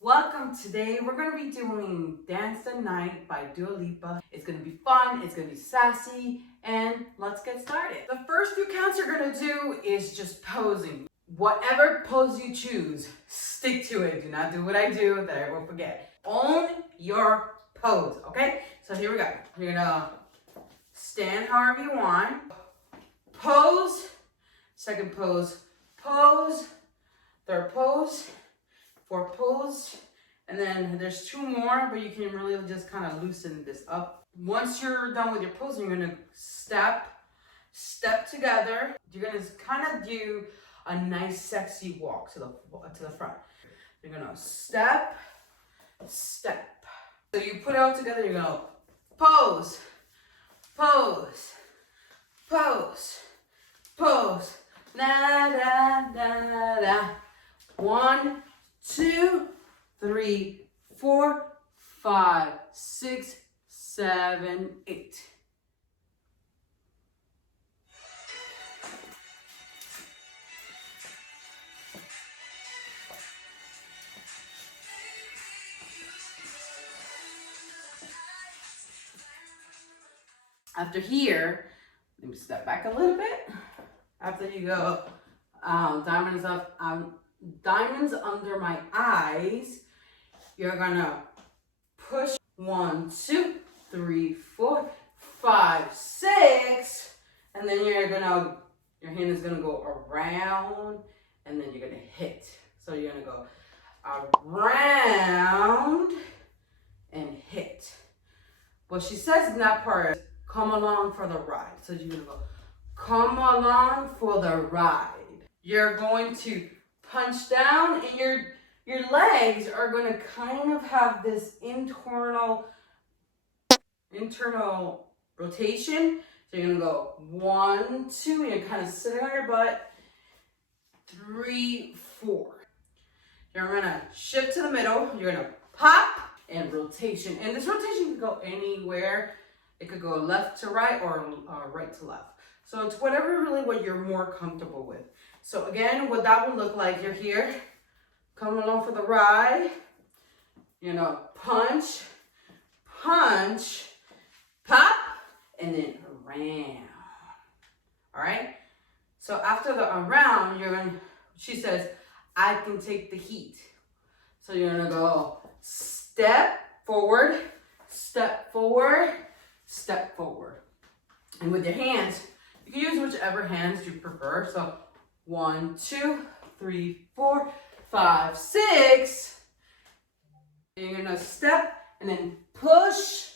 Welcome. Today we're going to be doing Dance the Night by Dua Lipa. It's going to be fun, it's going to be sassy, and let's get started. The first few counts you're going to do is just posing. Whatever pose you choose, stick to it. Do not do what I do that I will forget. Own your pose, okay? So here we go. You're going to stand however you want. Pose, second pose, pose, third pose, fourth pose, and then there's two more, but you can really just kind of loosen this up. Once you're done with your pose, you're gonna step together. You're gonna kind of do a nice sexy walk to the front. You're gonna step. So you put it all together, you're gonna pose, pose, pose, pose, da da da da. 1, 2, 3, 4, 5, 6, 7, 8. After here, let me step back a little bit. After you go diamonds up, diamonds under my eyes, you're gonna push 1, 2, 3, 4, 5, 6, and then your hand is gonna go around, and then you're gonna hit. So you're gonna go around and hit. What she says in that part is, come along for the ride. So you're gonna go, come along for the ride. You're going to punch down, and your legs are going to kind of have this internal rotation. So you're going to go 1, 2, and you're kind of sitting on your butt. 3, 4. You're going to shift to the middle. You're going to pop and rotation. And this rotation can go anywhere. It could go left to right or right to left. So it's whatever really what you're more comfortable with. So again, what that would look like, you're here, come along for the ride, punch, punch, pop, and then around. All right? So after the around, she says, I can take the heat. So you're gonna go step forward, step forward, step forward. And with your hands, you can use whichever hands you prefer. So 1, 2, 3, 4, 5, 6. You're gonna step and then push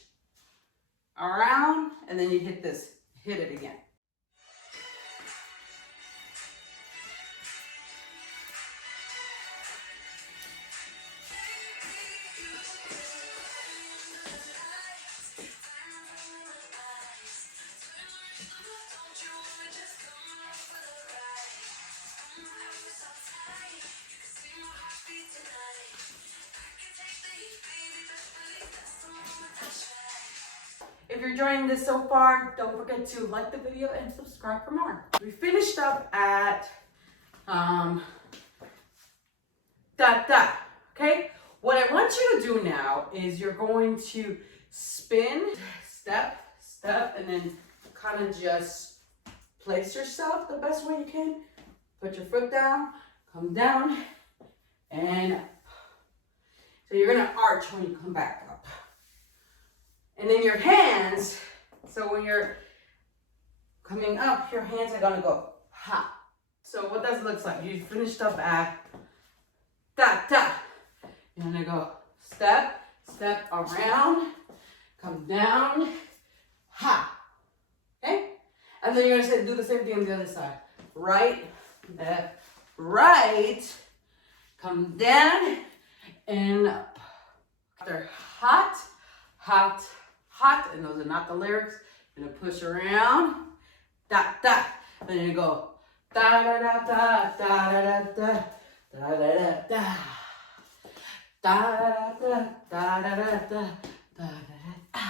around, and then you hit it again. If you're enjoying this so far, don't forget to like the video and subscribe for more. We finished up at okay? What I want you to do now is you're going to spin, step, and then kind of just place yourself the best way you can. Put your foot down, come down, and up. So you're gonna arch when you come back up. And then your hands, so when you're coming up, your hands are gonna go ha. So what does it look like? You finished up at You're gonna go step around, come down, ha. Okay? And then you're gonna do the same thing on the other side. Right, left, right, come down and up. After hot, hot, hot, and those are not the lyrics. You're gonna push around, then you go da da da da da da da da da da da da da da da da.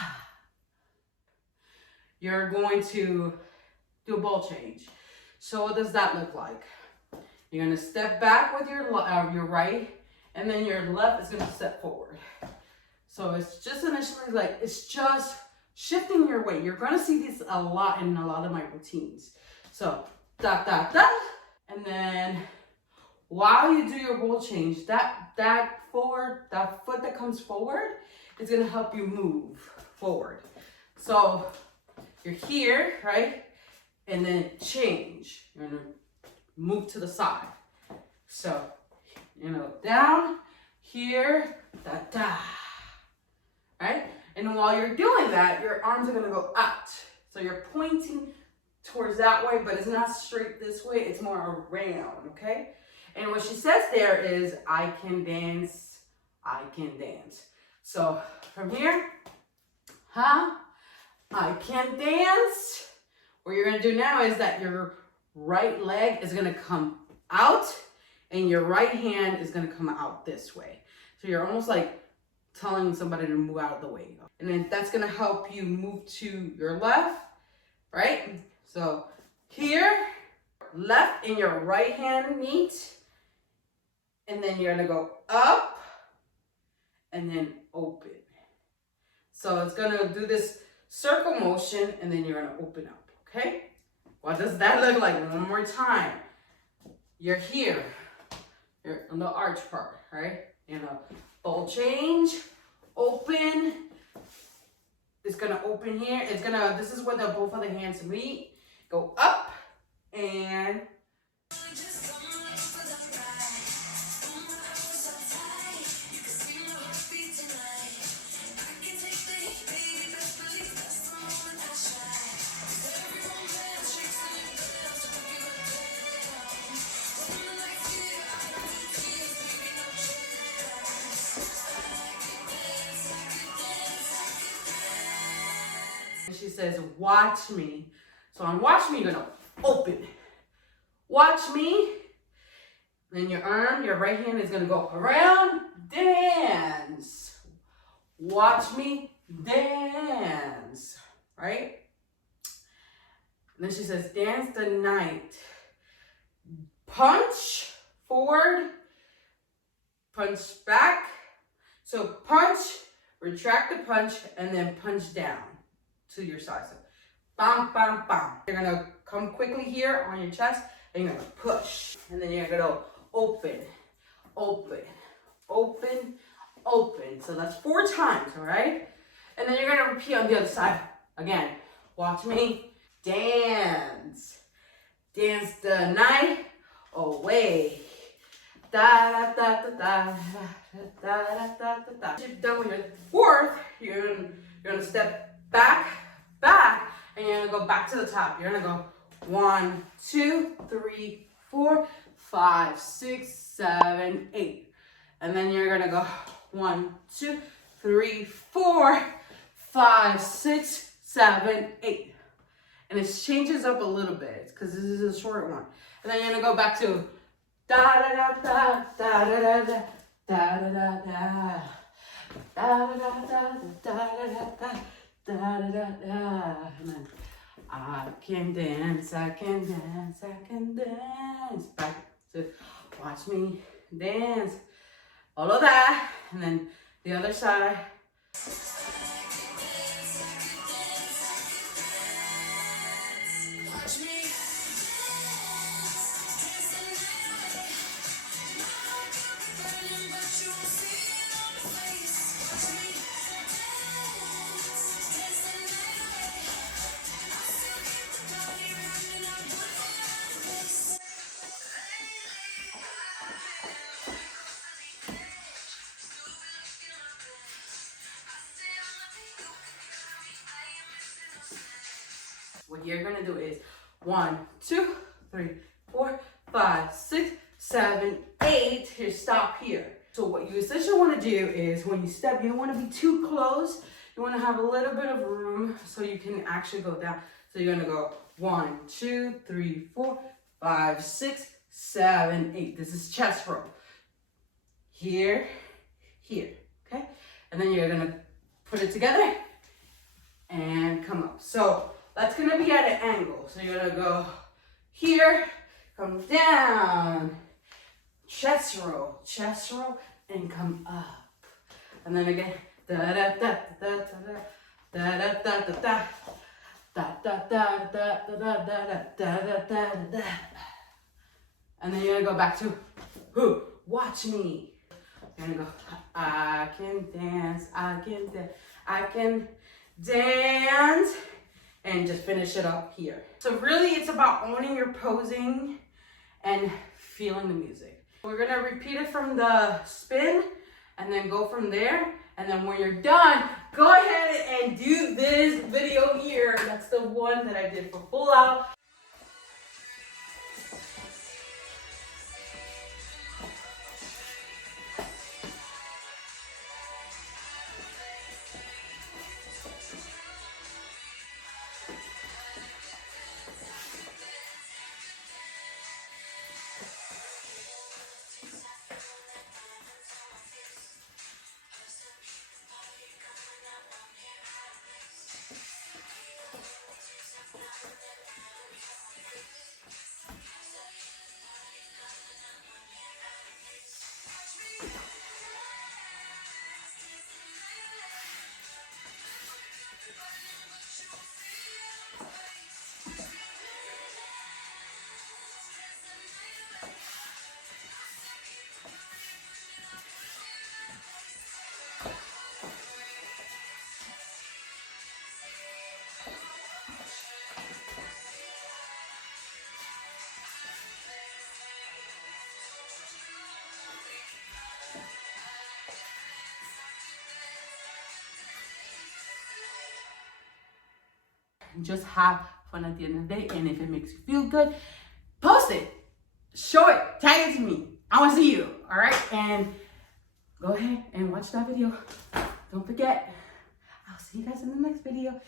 You're going to do a ball change. So what does that look like? You're gonna step back with your right and then your left is gonna step forward. So it's just initially like, it's just shifting your weight. You're gonna see this a lot in a lot of my routines. So, da, da, da. And then while you do your roll change, that foot that comes forward is gonna help you move forward. So you're here, right? And then change. You're gonna move to the side. So, down, here, da, da. Right? And while you're doing that, your arms are gonna go out. So you're pointing towards that way, but it's not straight this way, it's more around, okay? And what she says there is, I can dance, I can dance. So from here, I can dance. What you're gonna do now is that your right leg is gonna come out and your right hand is gonna come out this way. So you're almost like telling somebody to move out of the way. And then that's gonna help you move to your left, right? So here, left and your right hand meet. And then you're gonna go up and then open. So it's gonna do this circle motion and then you're gonna open up, okay? What does that look like? One more time. You're here, you're on the arch part, right? Full change, open. It's gonna open here. This is where both of the hands meet. Go up and she says, watch me. So on watch me, you're gonna open. Watch me. Then your arm, your right hand is gonna go around, dance. Watch me, dance, right? And then she says, dance the night. Punch forward, punch back. So punch, retract the punch, and then punch down to your side. So bam, bam, bam. You're gonna come quickly here on your chest, and you're gonna push. And then you're gonna open, open, open, open. So that's 4 times, all right? And then you're gonna repeat on the other side. Again, watch me dance. Dance the night away. Da da da da da da da da da. You're done with your 4th, you're gonna step back, and you're gonna go back to the top. You're gonna go 1, 2, 3, 4, 5, 6, 7, 8. And then you're gonna go 1, 2, 3, 4, 5, 6, 7, 8. And it changes up a little bit because this is a short one. And then you're gonna go back to da da da da da da da da da da da da da da da da da da da. And then I can dance, I can dance, I can dance. Back to watch me dance. All of that. And then the other side. What you're gonna do is 1, 2, 3, 4, 5, 6, 7, 8. Here, stop here. So what you essentially want to do is when you step, you don't want to be too close. You want to have a little bit of room so you can actually go down. So you're gonna go 1, 2, 3, 4, 5, 6, 7, 8. This is chest roll. Here, here, okay? And then you're gonna put it together and come up. So that's gonna be at an angle. So you're gonna go here, come down, chest roll, and come up. And then again, da da da da da da da da da da. Da da da da da da da da da da da. And then you're gonna go back to who? Watch me. You're gonna go, I can dance, I can dance, I can dance, and just finish it up here. So really it's about owning your posing and feeling the music. We're gonna repeat it from the spin and then go from there. And then when you're done, go ahead and do this video here. That's the one that I did for full out. Just have fun at the end of the day, and if it makes you feel good, post it, show it, tag it to me. I want to see you. All right, and go ahead and watch that video. Don't forget, I'll see you guys in the next video.